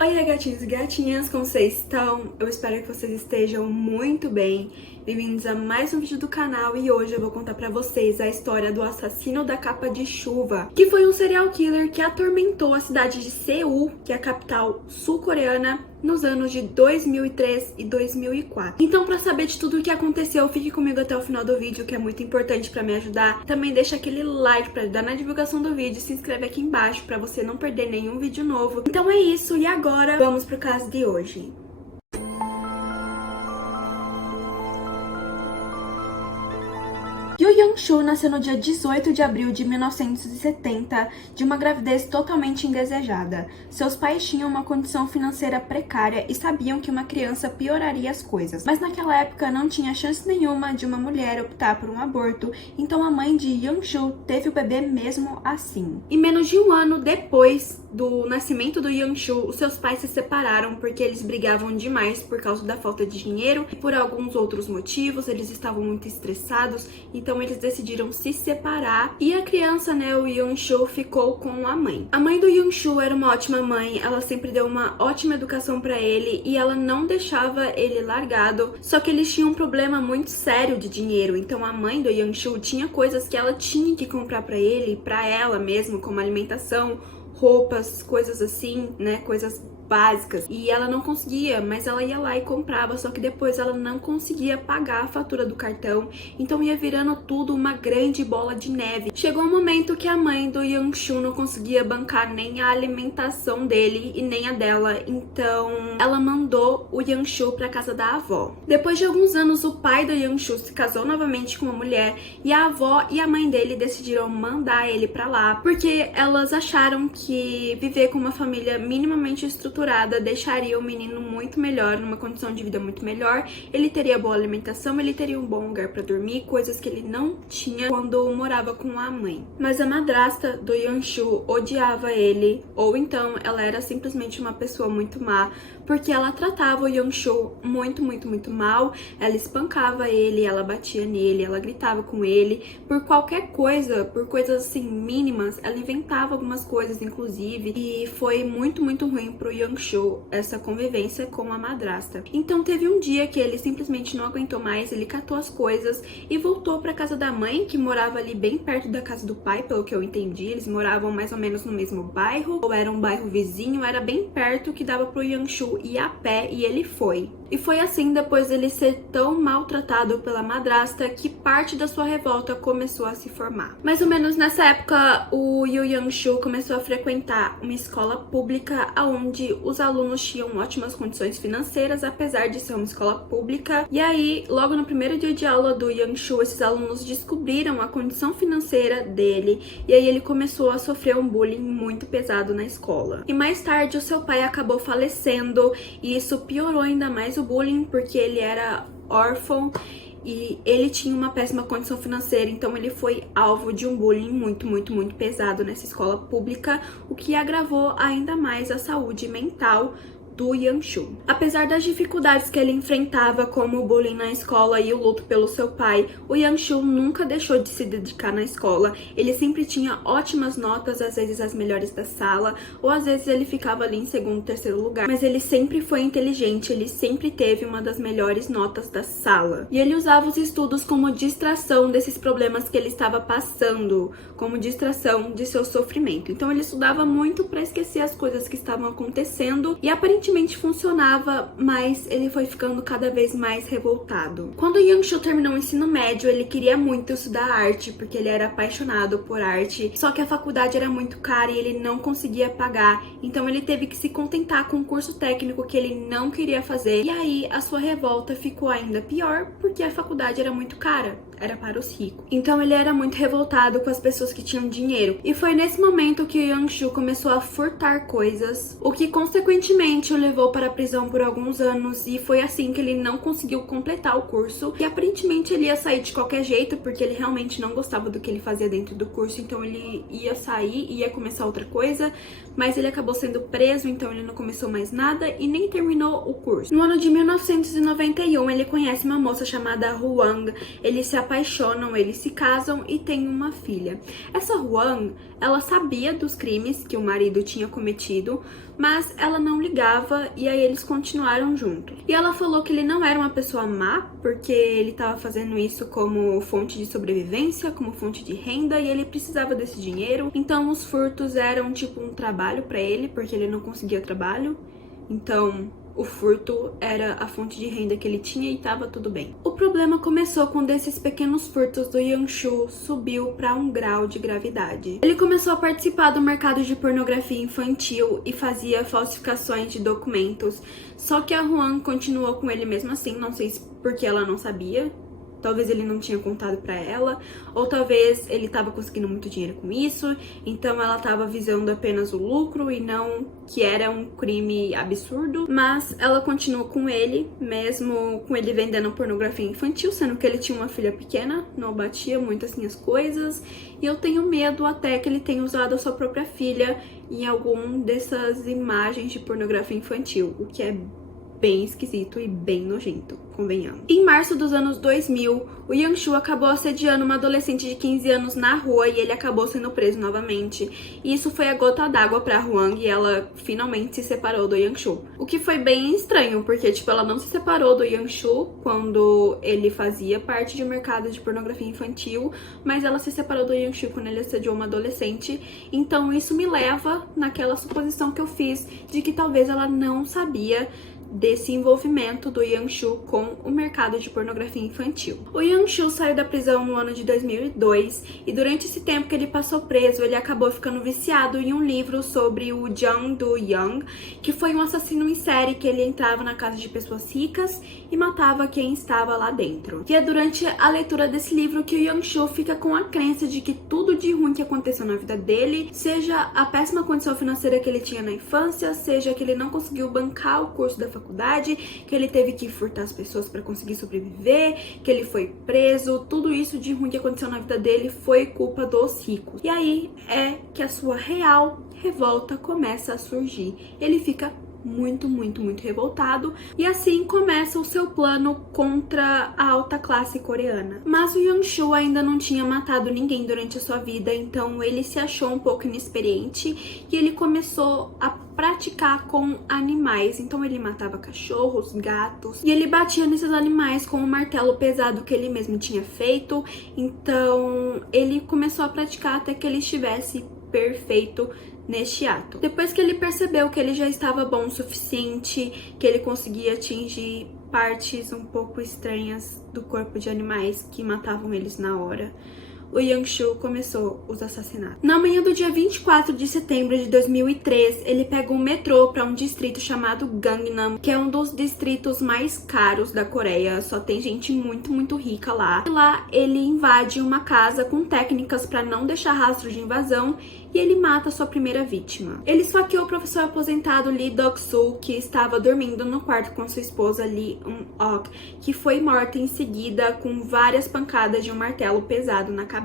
Oi, gatinhos e gatinhas, como vocês estão? Eu espero que vocês estejam muito bem. Bem-vindos a mais um vídeo do canal e hoje eu vou contar pra vocês a história do assassino da capa de chuva, que foi um serial killer que atormentou a cidade de Seul, que é a capital sul-coreana, nos anos de 2003 e 2004. Então, pra saber de tudo o que aconteceu, fique comigo até o final do vídeo, que é muito importante pra me ajudar. Também deixa aquele like pra ajudar na divulgação do vídeo, se inscreve aqui embaixo pra você não perder nenhum vídeo novo. Então é isso, e agora vamos pro caso de hoje. Yoo Young-soo nasceu no dia 18 de abril de 1970 de uma gravidez totalmente indesejada. Seus pais tinham uma condição financeira precária e sabiam que uma criança pioraria as coisas. Mas naquela época não tinha chance nenhuma de uma mulher optar por um aborto, então a mãe de Young-soo teve o bebê mesmo assim. E menos de um ano depois do nascimento do Young-soo, os seus pais se separaram porque eles brigavam demais por causa da falta de dinheiro e por alguns outros motivos. Eles estavam muito estressados, então eles decidiram se separar e a criança, o Young-soo, ficou com a mãe. A mãe do Young-soo era uma ótima mãe, ela sempre deu uma ótima educação pra ele e ela não deixava ele largado, só que eles tinham um problema muito sério de dinheiro, então a mãe do Young-soo tinha coisas que ela tinha que comprar pra ele, pra ela mesmo, como alimentação, roupas, coisas assim, coisas básicas, e ela não conseguia, mas ela ia lá e comprava, só que depois ela não conseguia pagar a fatura do cartão, então ia virando tudo uma grande bola de neve. Chegou um momento que a mãe do Young-soo não conseguia bancar nem a alimentação dele e nem a dela, então ela mandou o Young-soo pra casa da avó. Depois de alguns anos, o pai do Young-soo se casou novamente com uma mulher e a avó e a mãe dele decidiram mandar ele pra lá, porque elas acharam que viver com uma família minimamente estruturada deixaria o menino muito melhor, numa condição de vida muito melhor. Ele teria boa alimentação, ele teria um bom lugar pra dormir, coisas que ele não tinha quando morava com a mãe. Mas a madrasta do Young-soo odiava ele, ou então ela era simplesmente uma pessoa muito má, porque ela tratava o Young-soo muito mal. Ela espancava ele, ela batia nele, ela gritava com ele por qualquer coisa, por coisas assim mínimas. Ela inventava algumas coisas, inclusive, e foi muito ruim pro Young-soo essa convivência com a madrasta. Então teve um dia que ele simplesmente não aguentou mais, ele catou as coisas e voltou pra casa da mãe, que morava ali bem perto da casa do pai, pelo que eu entendi. Eles moravam mais ou menos no mesmo bairro, ou era um bairro vizinho, era bem perto, que dava pro Young-soo ir a pé, e ele foi. E foi assim, depois dele ser tão maltratado pela madrasta, que parte da sua revolta começou a se formar. Mais ou menos nessa época, o Yoo Young-soo começou a frequentar uma escola pública onde os alunos tinham ótimas condições financeiras, apesar de ser uma escola pública. E aí, logo no primeiro dia de aula do Young-soo, esses alunos descobriram a condição financeira dele, e aí ele começou a sofrer um bullying muito pesado na escola. E mais tarde, o seu pai acabou falecendo, e isso piorou ainda mais o bullying, porque ele era órfão e ele tinha uma péssima condição financeira, então ele foi alvo de um bullying muito pesado nessa escola pública, o que agravou ainda mais a saúde mental do Young-soo. Apesar das dificuldades que ele enfrentava, como o bullying na escola e o luto pelo seu pai, o Young-soo nunca deixou de se dedicar na escola. Ele sempre tinha ótimas notas, às vezes as melhores da sala, ou às vezes ele ficava ali em segundo, terceiro lugar, mas ele sempre foi inteligente, ele sempre teve uma das melhores notas da sala. E ele usava os estudos como distração desses problemas que ele estava passando, como distração de seu sofrimento. Então ele estudava muito para esquecer as coisas que estavam acontecendo, e aparentemente funcionava, mas ele foi ficando cada vez mais revoltado. Quando Young-soo terminou o ensino médio, ele queria muito estudar arte, porque ele era apaixonado por arte, só que a faculdade era muito cara e ele não conseguia pagar, então ele teve que se contentar com um curso técnico que ele não queria fazer, e aí a sua revolta ficou ainda pior, porque a faculdade era muito cara, era para os ricos. Então ele era muito revoltado com as pessoas que tinham dinheiro, e foi nesse momento que o Young-soo começou a furtar coisas, o que consequentemente o levou para a prisão por alguns anos, e foi assim que ele não conseguiu completar o curso, e aparentemente ele ia sair de qualquer jeito, porque ele realmente não gostava do que ele fazia dentro do curso, então ele ia sair e ia começar outra coisa, mas ele acabou sendo preso, então ele não começou mais nada e nem terminou o curso. No ano de 1991, ele conhece uma moça chamada Huang, ele se apaixonam, eles se casam e têm uma filha. Essa Huang, ela sabia dos crimes que o marido tinha cometido, mas ela não ligava e aí eles continuaram juntos. E ela falou que ele não era uma pessoa má, porque ele estava fazendo isso como fonte de sobrevivência, como fonte de renda, e ele precisava desse dinheiro. Então os furtos eram tipo um trabalho para ele, porque ele não conseguia trabalho. Então o furto era a fonte de renda que ele tinha e tava tudo bem. O problema começou quando esses pequenos furtos do Yangshu subiu para um grau de gravidade. Ele começou a participar do mercado de pornografia infantil e fazia falsificações de documentos. Só que a Huang continuou com ele mesmo assim, não sei se porque ela não sabia. Talvez ele não tinha contado pra ela, ou talvez ele tava conseguindo muito dinheiro com isso, então ela tava visando apenas o lucro e não que era um crime absurdo. Mas ela continuou com ele, mesmo com ele vendendo pornografia infantil, sendo que ele tinha uma filha pequena, não batia muito assim as coisas. E eu tenho medo até que ele tenha usado a sua própria filha em algum dessas imagens de pornografia infantil, o que é bem esquisito e bem nojento, convenhamos. Em março dos anos 2000, o Yangshu acabou assediando uma adolescente de 15 anos na rua e ele acabou sendo preso novamente. E isso foi a gota d'água pra Huang e ela finalmente se separou do Yangshu. O que foi bem estranho, porque tipo, ela não se separou do Yangshu quando ele fazia parte de um mercado de pornografia infantil, mas ela se separou do Yangshu quando ele assediou uma adolescente. Então isso me leva naquela suposição que eu fiz de que talvez ela não sabia desse envolvimento do Yangshu com o mercado de pornografia infantil. O Yangshu saiu da prisão no ano de 2002 e durante esse tempo que ele passou preso, ele acabou ficando viciado em um livro sobre o Jung Do-young, que foi um assassino em série que ele entrava na casa de pessoas ricas e matava quem estava lá dentro. E é durante a leitura desse livro que o Yangshu fica com a crença de que tudo de ruim que aconteceu na vida dele, seja a péssima condição financeira que ele tinha na infância, seja que ele não conseguiu bancar o curso da faculdade, que ele teve que furtar as pessoas para conseguir sobreviver, que ele foi preso, tudo isso de ruim que aconteceu na vida dele foi culpa dos ricos. E aí é que a sua real revolta começa a surgir. Ele fica muito revoltado e assim começa o seu plano contra a alta classe coreana. Mas o Yangshu ainda não tinha matado ninguém durante a sua vida, então ele se achou um pouco inexperiente e ele começou a praticar com animais. Então ele matava cachorros, gatos e ele batia nesses animais com o martelo pesado que ele mesmo tinha feito. Então ele começou a praticar até que ele estivesse perfeito neste ato. Depois que ele percebeu que ele já estava bom o suficiente, que ele conseguia atingir partes um pouco estranhas do corpo de animais que matavam eles na hora, o Yangshu começou os assassinatos. Na manhã do dia 24 de setembro de 2003, ele pega um metrô para um distrito chamado Gangnam, que é um dos distritos mais caros da Coreia, só tem gente muito rica lá. E lá ele invade uma casa com técnicas para não deixar rastro de invasão e ele mata sua primeira vítima. Ele esfaqueou o professor aposentado Lee Dok-soo, que estava dormindo no quarto com sua esposa Lee Eun-ok, que foi morta em seguida com várias pancadas de um martelo pesado na cabeça.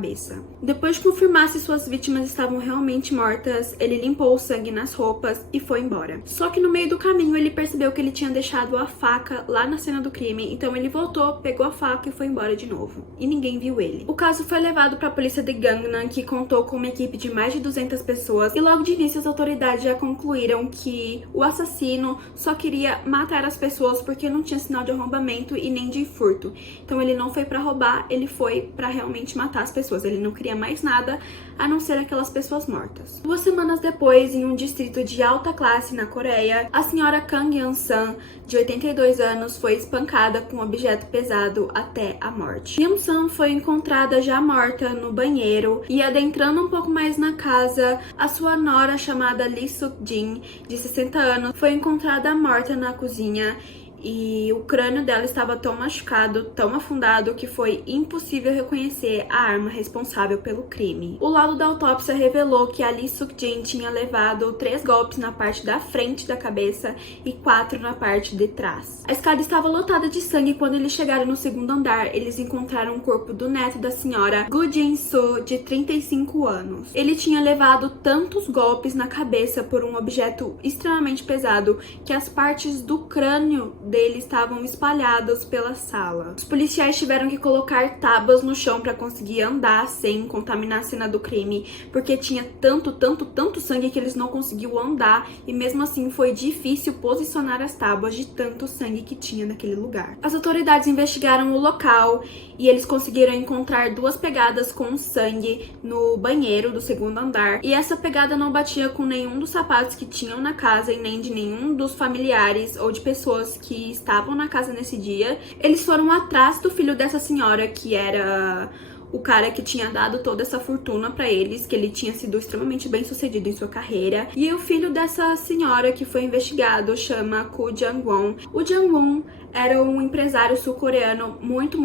Depois de confirmar se suas vítimas estavam realmente mortas, ele limpou o sangue nas roupas e foi embora. Só que no meio do caminho ele percebeu que ele tinha deixado a faca lá na cena do crime, então ele voltou, pegou a faca e foi embora de novo. E ninguém viu ele. O caso foi levado para a polícia de Gangnam, que contou com uma equipe de mais de 200 pessoas, e logo de início as autoridades já concluíram que o assassino só queria matar as pessoas porque não tinha sinal de arrombamento e nem de furto. Então ele não foi para roubar, ele foi para realmente matar as pessoas. Ele não queria mais nada a não ser aquelas pessoas mortas. 2 semanas depois, em um distrito de alta classe na Coreia, a senhora Kang Yeon-san, de 82 anos, foi espancada com um objeto pesado até a morte. Yeon-san foi encontrada já morta no banheiro e, adentrando um pouco mais na casa, a sua nora, chamada Lee Suk-jin, de 60 anos, foi encontrada morta na cozinha. E o crânio dela estava tão machucado, tão afundado, que foi impossível reconhecer a arma responsável pelo crime. O laudo da autópsia revelou que a Lee Suk-jin tinha levado 3 golpes na parte da frente da cabeça e 4 na parte de trás. A escada estava lotada de sangue e quando eles chegaram no 2º andar, eles encontraram o corpo do neto da senhora Gu Jin-soo, de 35 anos. Ele tinha levado tantos golpes na cabeça por um objeto extremamente pesado que as partes do crânio dele estavam espalhados pela sala. Os policiais tiveram que colocar tábuas no chão para conseguir andar sem contaminar a cena do crime, porque tinha tanto sangue que eles não conseguiam andar e mesmo assim foi difícil posicionar as tábuas de tanto sangue que tinha naquele lugar. As autoridades investigaram o local e eles conseguiram encontrar 2 pegadas com sangue no banheiro do segundo andar, e essa pegada não batia com nenhum dos sapatos que tinham na casa e nem de nenhum dos familiares ou de pessoas que estavam na casa nesse dia. Eles foram atrás do filho dessa senhora, que era o cara que tinha dado toda essa fortuna pra eles, que ele tinha sido extremamente bem sucedido em sua carreira. E o filho dessa senhora que foi investigado chama Koo Jang-won. O Jang-won era um empresário sul-coreano muito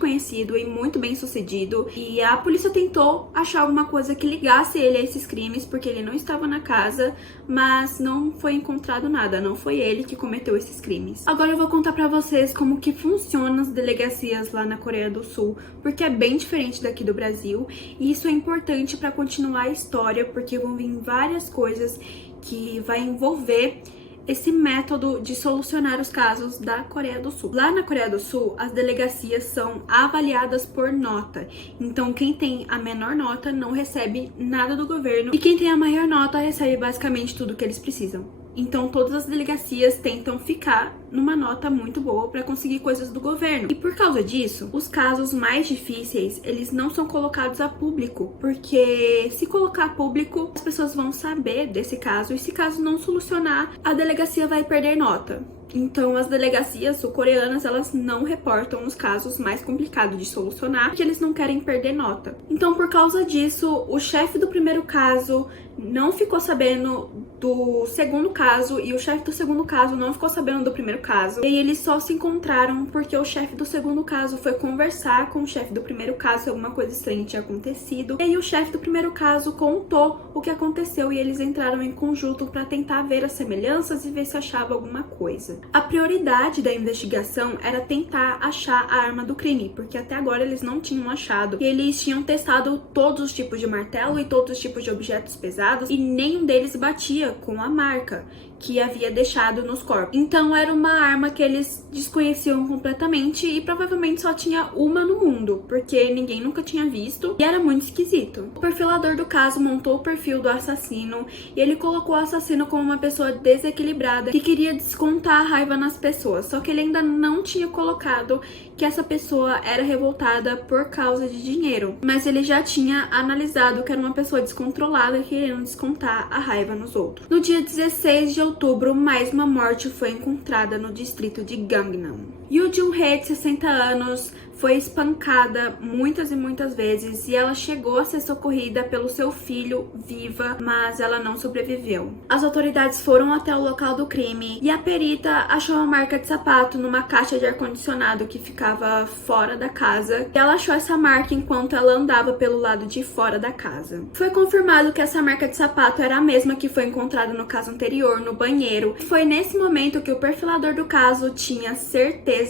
conhecido e muito bem sucedido, e a polícia tentou achar alguma coisa que ligasse ele a esses crimes, porque ele não estava na casa, mas não foi encontrado nada, não foi ele que cometeu esses crimes. Agora eu vou contar pra vocês como que funcionam as delegacias lá na Coreia do Sul, porque é bem diferente daqui do Brasil, e isso é importante pra continuar a história, porque vão vir várias coisas que vai envolver esse método de solucionar os casos da Coreia do Sul. Lá na Coreia do Sul, as delegacias são avaliadas por nota. Então, quem tem a menor nota não recebe nada do governo e quem tem a maior nota recebe basicamente tudo que eles precisam. Então, todas as delegacias tentam ficar numa nota muito boa para conseguir coisas do governo. E por causa disso, os casos mais difíceis, eles não são colocados a público, porque se colocar a público, as pessoas vão saber desse caso, e se caso não solucionar, a delegacia vai perder nota. Então, as delegacias sul-coreanas, elas não reportam os casos mais complicados de solucionar, porque eles não querem perder nota. Então, por causa disso, o chefe do primeiro caso não ficou sabendo do segundo caso e o chefe do segundo caso não ficou sabendo do primeiro caso. E aí eles só se encontraram porque o chefe do segundo caso foi conversar com o chefe do primeiro caso se alguma coisa estranha tinha acontecido. E aí o chefe do primeiro caso contou o que aconteceu e eles entraram em conjunto para tentar ver as semelhanças e ver se achava alguma coisa. A prioridade da investigação era tentar achar a arma do crime, porque até agora eles não tinham achado. E eles tinham testado todos os tipos de martelo e todos os tipos de objetos pesados e nenhum deles batia com a marca que havia deixado nos corpos. Então era uma arma que eles desconheciam completamente e provavelmente só tinha uma no mundo, porque ninguém nunca tinha visto e era muito esquisito. O perfilador do caso montou o perfil do assassino e ele colocou o assassino como uma pessoa desequilibrada que queria descontar a raiva nas pessoas, só que ele ainda não tinha colocado que essa pessoa era revoltada por causa de dinheiro, mas ele já tinha analisado que era uma pessoa descontrolada querendo descontar a raiva nos outros. No dia 16 de outubro, mais uma morte foi encontrada no distrito de Gangnam. Yoo Jung-hee, de 60 anos, foi espancada muitas e muitas vezes e ela chegou a ser socorrida pelo seu filho viva, mas ela não sobreviveu. As autoridades foram até o local do crime e a perita achou uma marca de sapato numa caixa de ar-condicionado que ficava fora da casa. E ela achou essa marca enquanto ela andava pelo lado de fora da casa. Foi confirmado que essa marca de sapato era a mesma que foi encontrada no caso anterior, no banheiro. Foi nesse momento que o perfilador do caso tinha certeza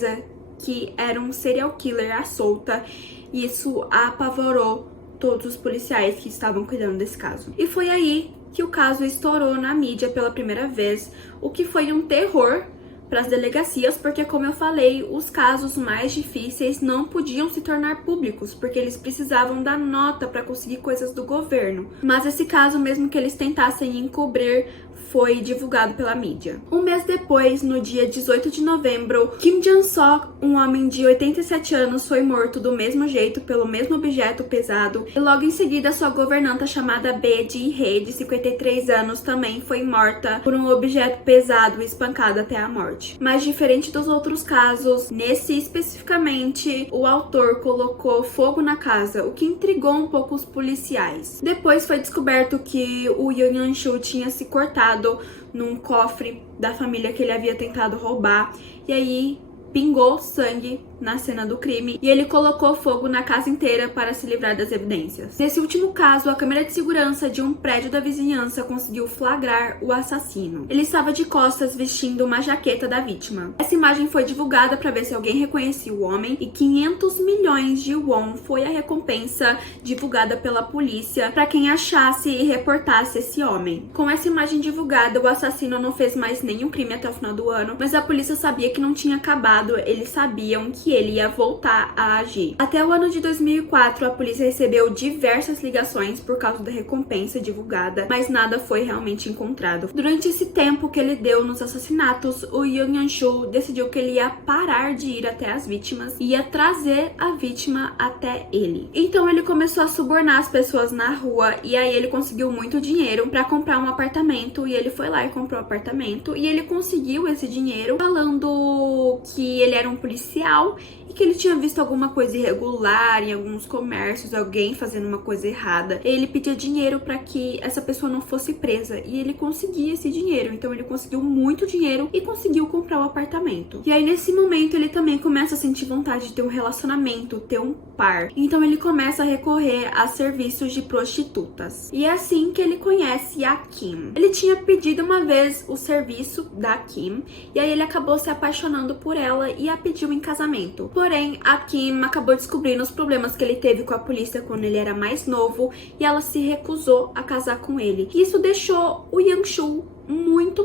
que era um serial killer à solta, e isso apavorou todos os policiais que estavam cuidando desse caso. E foi aí que o caso estourou na mídia pela primeira vez, o que foi um terror para as delegacias, porque, como eu falei, os casos mais difíceis não podiam se tornar públicos, porque eles precisavam da nota para conseguir coisas do governo. Mas esse caso, mesmo que eles tentassem encobrir, foi divulgado pela mídia. Um mês depois, no dia 18 de novembro, Kim Jang-sok, um homem de 87 anos, foi morto do mesmo jeito, pelo mesmo objeto pesado. E logo em seguida, sua governanta, chamada Bae Ji-hye, de 53 anos, também foi morta por um objeto pesado e espancada até a morte. Mas diferente dos outros casos, nesse especificamente, o autor colocou fogo na casa, o que intrigou um pouco os policiais. Depois foi descoberto que o Yoon Hyun-soo tinha se cortado num cofre da família que ele havia tentado roubar, e aí pingou sangue na cena do crime e ele colocou fogo na casa inteira para se livrar das evidências. Nesse último caso, a câmera de segurança de um prédio da vizinhança conseguiu flagrar o assassino. Ele estava de costas vestindo uma jaqueta da vítima. Essa imagem foi divulgada para ver se alguém reconhecia o homem e 500 milhões de won foi a recompensa divulgada pela polícia para quem achasse e reportasse esse homem. Com essa imagem divulgada, o assassino não fez mais nenhum crime até o final do ano, mas a polícia sabia que não tinha acabado, eles sabiam que ele ia voltar a agir. Até o ano de 2004, a polícia recebeu diversas ligações por causa da recompensa divulgada, mas nada foi realmente encontrado. Durante esse tempo que ele deu nos assassinatos, o Yoon Hyun-soo decidiu que ele ia parar de ir até as vítimas e ia trazer a vítima até ele. Então ele começou a subornar as pessoas na rua e aí ele conseguiu muito dinheiro para comprar um apartamento e ele foi lá e comprou o apartamento e ele conseguiu esse dinheiro falando que ele era um policial e que ele tinha visto alguma coisa irregular em alguns comércios, alguém fazendo uma coisa errada. Ele pedia dinheiro para que essa pessoa não fosse presa e ele conseguia esse dinheiro. Então ele conseguiu muito dinheiro e conseguiu comprar o apartamento. E aí nesse momento ele também começa a sentir vontade de ter um relacionamento, ter um par. Então ele começa a recorrer a serviços de prostitutas. E é assim que ele conhece a Kim. Ele tinha pedido uma vez o serviço da Kim e aí ele acabou se apaixonando por ela e a pediu em casamento. Porém, a Kim acabou descobrindo os problemas que ele teve com a polícia quando ele era mais novo e ela se recusou a casar com ele. Isso deixou o Hyun-soo muito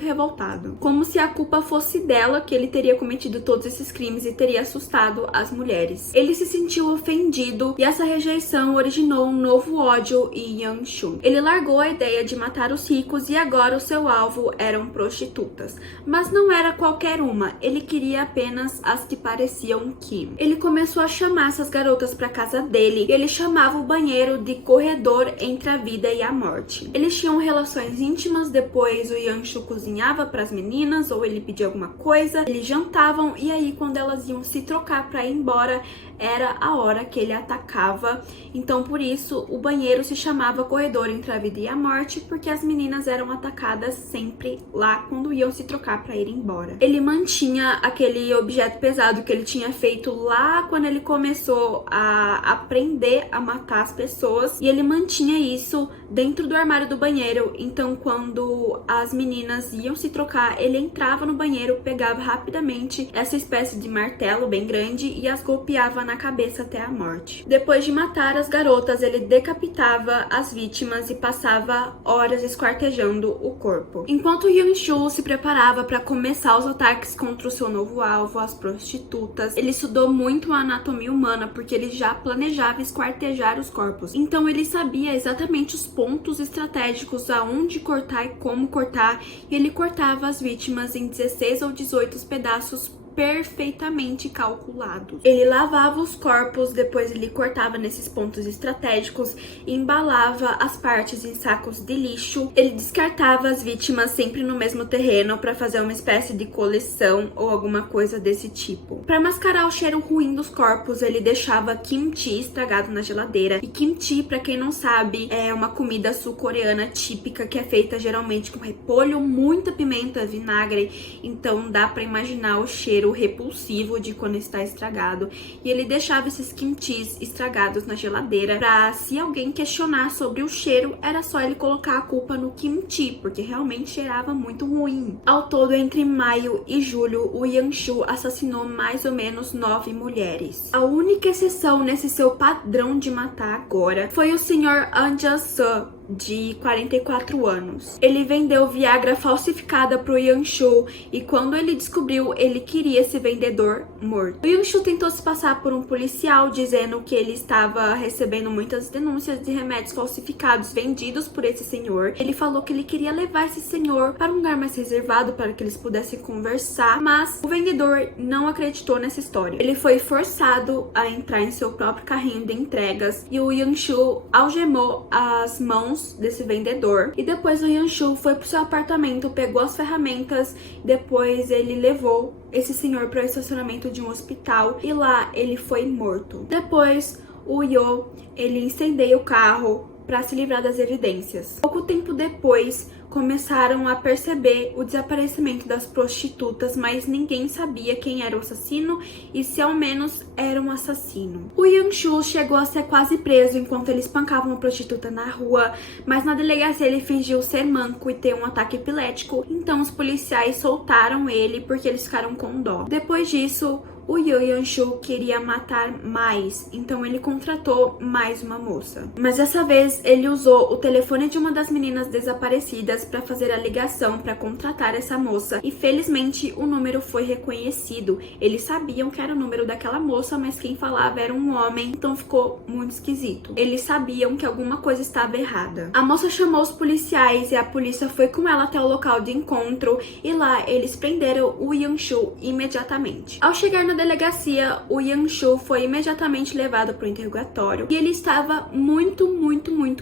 revoltado. Como se a culpa fosse dela, que ele teria cometido todos esses crimes e teria assustado as mulheres. Ele se sentiu ofendido e essa rejeição originou um novo ódio em Hyun-soo. Ele largou a ideia de matar os ricos e agora o seu alvo eram prostitutas. Mas não era qualquer uma, ele queria apenas as que pareciam Kim. Ele começou a chamar essas garotas para casa dele e ele chamava o banheiro de corredor entre a vida e a morte. Eles tinham relações íntimas depois o Hyun-soo cozinhava para as meninas ou ele pedia alguma coisa, eles jantavam e aí quando elas iam se trocar para ir embora, era a hora que ele atacava. Então por isso o banheiro se chamava corredor entre a vida e a morte, porque as meninas eram atacadas sempre lá quando iam se trocar para ir embora. Ele mantinha aquele objeto pesado que ele tinha feito lá quando ele começou a aprender a matar as pessoas, e ele mantinha isso dentro do armário do banheiro. Então quando as meninas iam se trocar, ele entrava no banheiro, pegava rapidamente essa espécie de martelo bem grande e as golpeava na cabeça até a morte. Depois de matar as garotas, ele decapitava as vítimas e passava horas esquartejando o corpo. Enquanto Hyun-soo se preparava para começar os ataques contra o seu novo alvo, as prostitutas, ele estudou muito a anatomia humana porque ele já planejava esquartejar os corpos. Então ele sabia exatamente os pontos estratégicos aonde cortar e como cortar, e ele cortava as vítimas em 16 ou 18 pedaços perfeitamente calculados. Ele lavava os corpos, depois ele cortava nesses pontos estratégicos e embalava as partes em sacos de lixo. Ele descartava as vítimas sempre no mesmo terreno para fazer uma espécie de coleção ou alguma coisa desse tipo. Para mascarar o cheiro ruim dos corpos, ele deixava kimchi estragado na geladeira. E kimchi, para quem não sabe, é uma comida sul-coreana típica que é feita geralmente com repolho, muita pimenta, vinagre. Então dá para imaginar o cheiro repulsivo de quando está estragado, e ele deixava esses kimchis estragados na geladeira pra, se alguém questionar sobre o cheiro, era só ele colocar a culpa no kimchi, porque realmente cheirava muito ruim. Ao todo, entre maio e julho, o Hyun-soo assassinou mais ou menos 9 mulheres. A única exceção nesse seu padrão de matar agora foi o Sr. An Ja-seo, de 44 anos. Ele vendeu Viagra falsificada pro Hyun-soo e quando ele descobriu, ele queria esse vendedor morto. O Hyun-soo tentou se passar por um policial, dizendo que ele estava recebendo muitas denúncias de remédios falsificados vendidos por esse senhor. Ele falou que ele queria levar esse senhor para um lugar mais reservado para que eles pudessem conversar, mas o vendedor não acreditou nessa história. Ele foi forçado a entrar em seu próprio carrinho de entregas e o Hyun-soo algemou as mãos desse vendedor, e depois o Hyun-soo foi pro seu apartamento, pegou as ferramentas, depois ele levou esse senhor para o estacionamento de um hospital e lá ele foi morto. Depois o Yo, ele incendeia o carro para se livrar das evidências. Pouco tempo depois, começaram a perceber o desaparecimento das prostitutas, mas ninguém sabia quem era o assassino e se ao menos era um assassino. O Yang-Shu chegou a ser quase preso enquanto ele espancava uma prostituta na rua, mas na delegacia ele fingiu ser manco e ter um ataque epilético, então os policiais soltaram ele porque eles ficaram com dó. Depois disso, o Yang-Shu queria matar mais, então ele contratou mais uma moça. Mas dessa vez ele usou o telefone de uma das meninas desaparecidas para fazer a ligação para contratar essa moça e felizmente o número foi reconhecido. Eles sabiam que era o número daquela moça, mas quem falava era um homem, então ficou muito esquisito. Eles sabiam que alguma coisa estava errada. A moça chamou os policiais e a polícia foi com ela até o local de encontro e lá eles prenderam o Yang-Shu imediatamente. Ao chegar na delegacia, o Yang-Shu foi imediatamente levado para o interrogatório e ele estava muito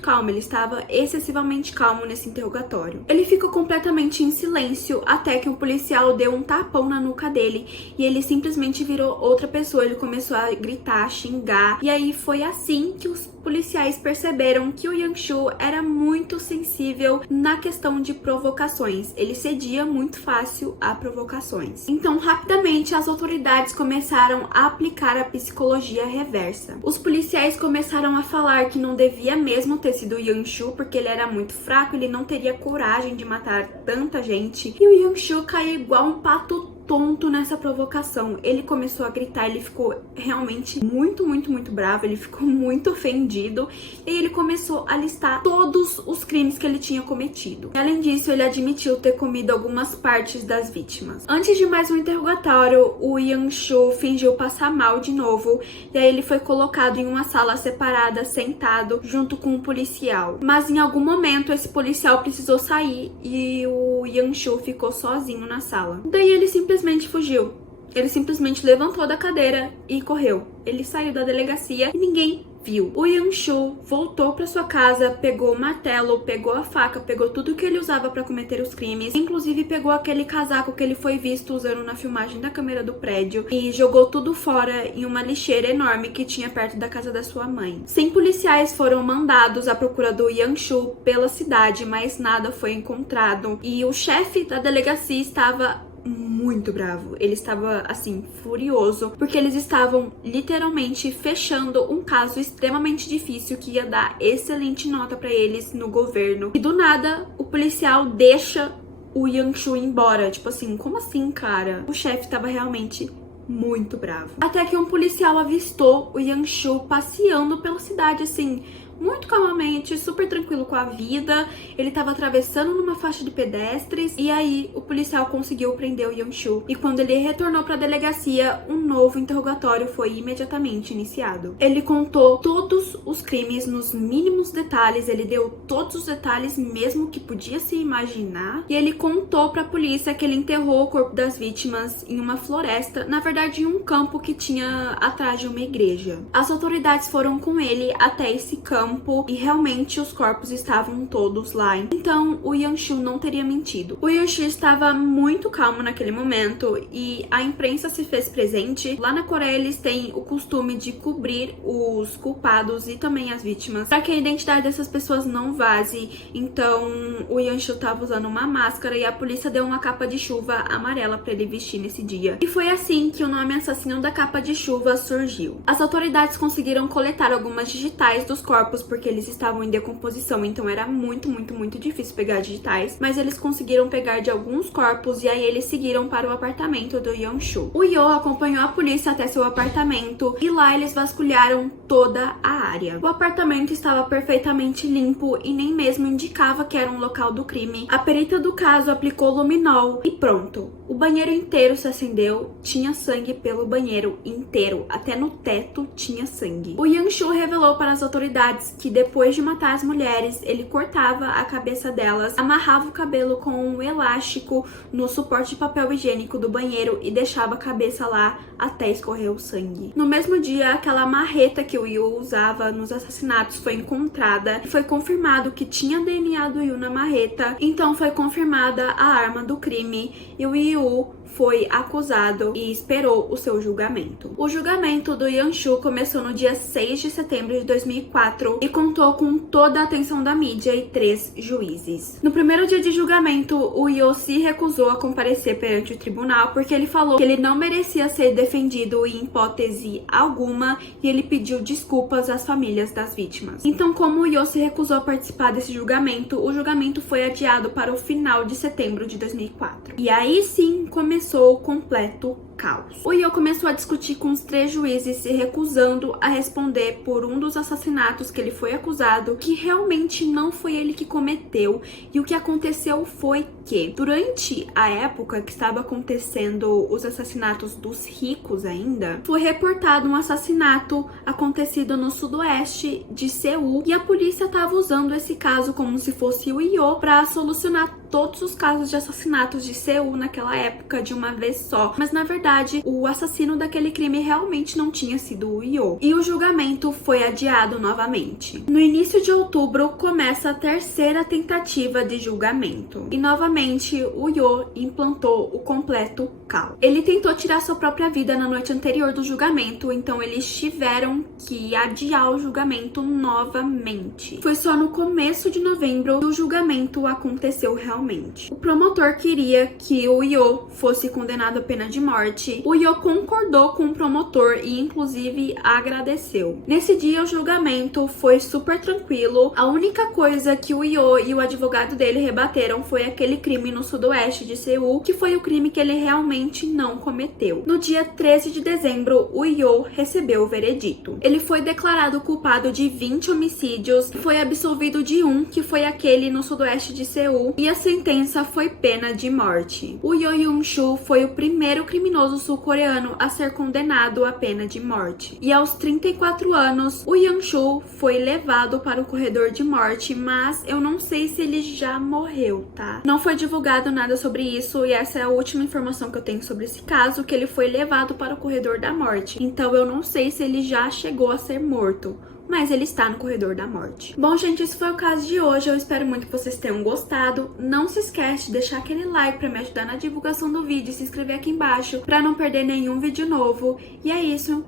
calmo, ele estava excessivamente calmo nesse interrogatório. Ele ficou completamente em silêncio até que um policial deu um tapão na nuca dele e ele simplesmente virou outra pessoa, ele começou a gritar, xingar e aí foi assim que os policiais perceberam que o Yang-Shu era muito sensível na questão de provocações, ele cedia muito fácil a provocações. Então, rapidamente, as autoridades começaram a aplicar a psicologia reversa. Os policiais começaram a falar que não devia mesmo ter sido o Yang-Shu, porque ele era muito fraco, ele não teria coragem de matar tanta gente. E o Yang-Shu caiu igual um pato tonto nessa provocação. Ele começou a gritar, ele ficou realmente muito bravo, ele ficou muito ofendido e ele começou a listar todos os crimes que ele tinha cometido. E, além disso, ele admitiu ter comido algumas partes das vítimas. Antes de mais um interrogatório, o Yang-Shu fingiu passar mal de novo e aí ele foi colocado em uma sala separada, sentado, junto com um policial. Mas em algum momento esse policial precisou sair e o Yang-Shu ficou sozinho na sala. Daí ele simplesmente fugiu. Ele simplesmente levantou da cadeira e correu. Ele saiu da delegacia e ninguém viu. O Yang-Shu voltou para sua casa, pegou o martelo, pegou a faca, pegou tudo que ele usava para cometer os crimes, inclusive pegou aquele casaco que ele foi visto usando na filmagem da câmera do prédio e jogou tudo fora em uma lixeira enorme que tinha perto da casa da sua mãe. 100 policiais foram mandados à procura do Yang-Shu pela cidade, mas nada foi encontrado e o chefe da delegacia estava muito bravo, ele estava assim furioso porque eles estavam literalmente fechando um caso extremamente difícil que ia dar excelente nota para eles no governo e do nada o policial deixa o Yang-Shu embora, tipo assim, como assim, cara? O chefe estava realmente muito bravo. Até que um policial avistou o Yang-Shu passeando pela cidade assim, muito calmamente, super tranquilo com a vida. Ele tava atravessando numa faixa de pedestres e aí o policial conseguiu prender o Yang-Shu. E quando ele retornou para a delegacia, um novo interrogatório foi imediatamente iniciado. Ele contou todos os crimes nos mínimos detalhes, ele deu todos os detalhes mesmo que podia se imaginar. E ele contou para a polícia que ele enterrou o corpo das vítimas em uma floresta, na verdade em um campo que tinha atrás de uma igreja. As autoridades foram com ele até esse campo e realmente os corpos estavam todos lá. Então o Yang-Shu não teria mentido. O Yang-Shu estava muito calmo naquele momento e a imprensa se fez presente. Lá na Coreia eles têm o costume de cobrir os culpados e também as vítimas para que a identidade dessas pessoas não vaze. Então o Yang-Shu estava usando uma máscara e a polícia deu uma capa de chuva amarela para ele vestir nesse dia. E foi assim que o nome assassino da capa de chuva surgiu. As autoridades conseguiram coletar algumas digitais dos corpos porque eles estavam em decomposição, então era muito difícil pegar digitais, mas eles conseguiram pegar de alguns corpos e aí eles seguiram para o apartamento do Yang-Shu. O Yo acompanhou a polícia até seu apartamento e lá eles vasculharam toda a área. O apartamento estava perfeitamente limpo e nem mesmo indicava que era um local do crime. A perita do caso aplicou luminol e pronto. O banheiro inteiro se acendeu, tinha sangue pelo banheiro inteiro, até no teto tinha sangue. O Yang-Shu revelou para as autoridades que depois de matar as mulheres, ele cortava a cabeça delas, amarrava o cabelo com um elástico no suporte de papel higiênico do banheiro e deixava a cabeça lá até escorrer o sangue. No mesmo dia, aquela marreta que o Yu usava nos assassinatos foi encontrada e foi confirmado que tinha DNA do Yu na marreta, então foi confirmada a arma do crime e o Yu foi acusado e esperou o seu julgamento. O julgamento do Yanshu começou no dia 6 de setembro de 2004 e contou com toda a atenção da mídia e 3 juízes. No primeiro dia de julgamento, o Yo se recusou a comparecer perante o tribunal porque ele falou que ele não merecia ser defendido em hipótese alguma e ele pediu desculpas às famílias das vítimas. Então, como o Yo se recusou a participar desse julgamento, o julgamento foi adiado para o final de setembro de 2004. E aí sim começou o completo caos. O Yo começou a discutir com os 3 juízes, se recusando a responder por um dos assassinatos que ele foi acusado, que realmente não foi ele que cometeu. E o que aconteceu foi que, durante a época que estava acontecendo os assassinatos dos ricos ainda, foi reportado um assassinato acontecido no sudoeste de Seul, e a polícia estava usando esse caso como se fosse o Yo para solucionar todos os casos de assassinatos de Seul naquela época de uma vez só. Mas na verdade, o assassino daquele crime realmente não tinha sido o Yo. E o julgamento foi adiado novamente. No início de outubro, começa a terceira tentativa de julgamento. E novamente, o Yo implantou o completo caos. Ele tentou tirar sua própria vida na noite anterior do julgamento, então eles tiveram que adiar o julgamento novamente. Foi só no começo de novembro que o julgamento aconteceu realmente. O promotor queria que o Yo fosse condenado à pena de morte. O Yo concordou com o promotor e inclusive agradeceu. Nesse dia o julgamento foi super tranquilo. A única coisa que o Yo e o advogado dele rebateram foi aquele crime no sudoeste de Seul, que foi o crime que ele realmente não cometeu. No dia 13 de dezembro, o Yo recebeu o veredito. Ele foi declarado culpado de 20 homicídios, foi absolvido de um, que foi aquele no sudoeste de Seul, e a sentença foi pena de morte. O Yo Yanshu foi o primeiro criminoso sul-coreano a ser condenado à pena de morte. E aos 34 anos, o Yanshu foi levado para o corredor de morte, mas eu não sei se ele já morreu, tá? Não foi divulgado nada sobre isso e essa é a última informação que eu tenho sobre esse caso, que ele foi levado para o corredor da morte. Então eu não sei se ele já chegou a ser morto, mas ele está no corredor da morte. Bom, gente, esse foi o caso de hoje. Eu espero muito que vocês tenham gostado. Não se esquece de deixar aquele like para me ajudar na divulgação do vídeo e se inscrever aqui embaixo para não perder nenhum vídeo novo. E é isso.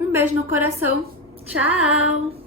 Um beijo no coração. Tchau!